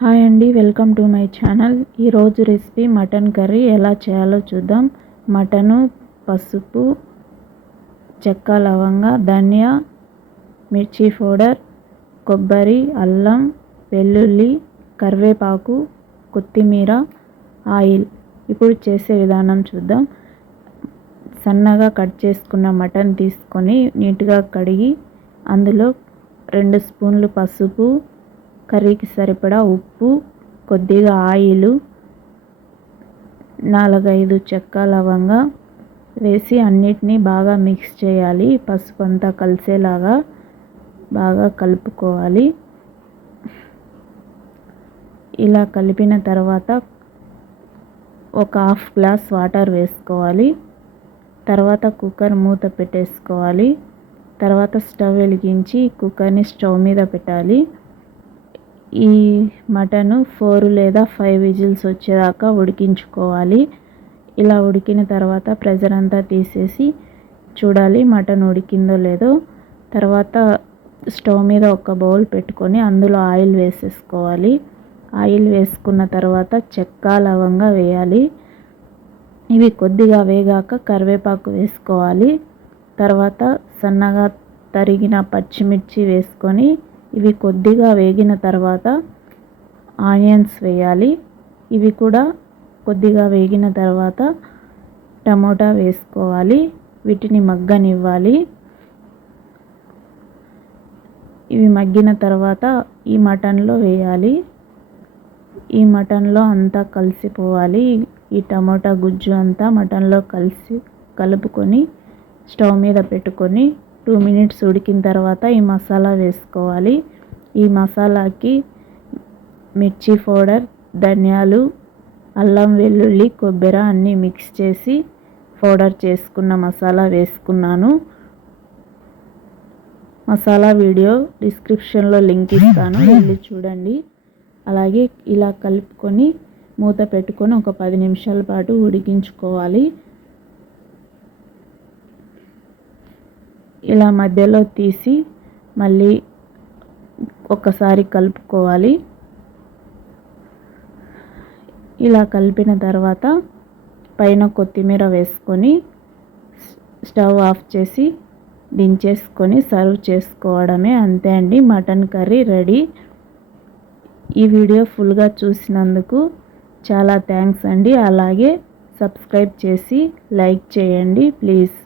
Hi అండి welcome to my channel. ఈరోజు recipe mutton curry. ఎలా చేయాలో చూద్దాం. మటను పసుపు చెక్క లవంగ ధనియా మిర్చి పౌడర్ కొబ్బరి అల్లం వెల్లుల్లి కరివేపాకు కొత్తిమీర ఆయిల్. ఇప్పుడు చేసే విధానం చూద్దాం. సన్నగా కట్ చేసుకున్న మటన్ తీసుకొని నీట్గా కడిగి అందులో రెండు స్పూన్లు పసుపు కర్రీకి సరిపడా ఉప్పు కొద్దిగా ఆయిలు నాలుగైదు చెక్క లవంగా వేసి అన్నిటినీ బాగా మిక్స్ చేయాలి. పసుపు అంతా కలిసేలాగా బాగా కలుపుకోవాలి. ఇలా కలిపిన తర్వాత ఒక హాఫ్ గ్లాస్ వాటర్ వేసుకోవాలి. తర్వాత కుక్కర్ మూత పెట్టేసుకోవాలి. తర్వాత స్టవ్ వెలిగించి కుక్కర్ని స్టవ్ మీద పెట్టాలి. ఈ మటను ఫోర్ లేదా ఫైవ్ విజిల్స్ వచ్చేదాకా ఉడికించుకోవాలి. ఇలా ఉడికిన తర్వాత ప్రెజర్ అంతా తీసేసి చూడాలి మటన్ ఉడికిందో లేదో. తర్వాత స్టవ్ మీద ఒక బౌల్ పెట్టుకొని అందులో ఆయిల్ వేసేసుకోవాలి. ఆయిల్ వేసుకున్న తర్వాత చెక్క లవంగా వేయాలి. ఇవి కొద్దిగా వేగాక కరివేపాకు వేసుకోవాలి. తర్వాత సన్నగా తరిగిన పచ్చిమిర్చి వేసుకొని ఇవి కొద్దిగా వేగిన తర్వాత ఆనియన్స్ వేయాలి. ఇవి కూడా కొద్దిగా వేగిన తర్వాత టమోటా వేసుకోవాలి. వీటిని మగ్గనివ్వాలి. ఇవి మగ్గిన తర్వాత ఈ మటన్లో వేయాలి. ఈ మటన్లో అంతా కలిసిపోవాలి. ఈ టమోటా గుజ్జు అంతా మటన్లో కలిసి కలుపుకొని స్టవ్ మీద పెట్టుకొని టూ మినిట్స్ ఉడికిన తర్వాత ఈ మసాలా వేసుకోవాలి. ఈ మసాలాకి మిర్చి పౌడర్ ధనియాలు అల్లం వెల్లుల్లి కొబ్బరి అన్నీ మిక్స్ చేసి పౌడర్ చేసుకున్న మసాలా వేసుకున్నాను. మసాలా వీడియో డిస్క్రిప్షన్లో లింక్ ఇస్తాను. వెళ్ళి చూడండి. అలాగే ఇలా కలుపుకొని మూత పెట్టుకొని ఒక పది నిమిషాల పాటు ఉడికించుకోవాలి. ఇలా మధ్యలో తీసి మళ్ళీ ఒకసారి కలుపుకోవాలి. ఇలా కలిపిన తర్వాత పైన కొత్తిమీర వేసుకొని స్టవ్ ఆఫ్ చేసి దించేసుకొని సర్వ్ చేసుకోవడమే అంతే అండి. Mutton curry ready. ఈ వీడియో ఫుల్గా చూసినందుకు చాలా థ్యాంక్స్ అండి. అలాగే సబ్స్క్రైబ్ చేసి లైక్ చేయండి ప్లీజ్.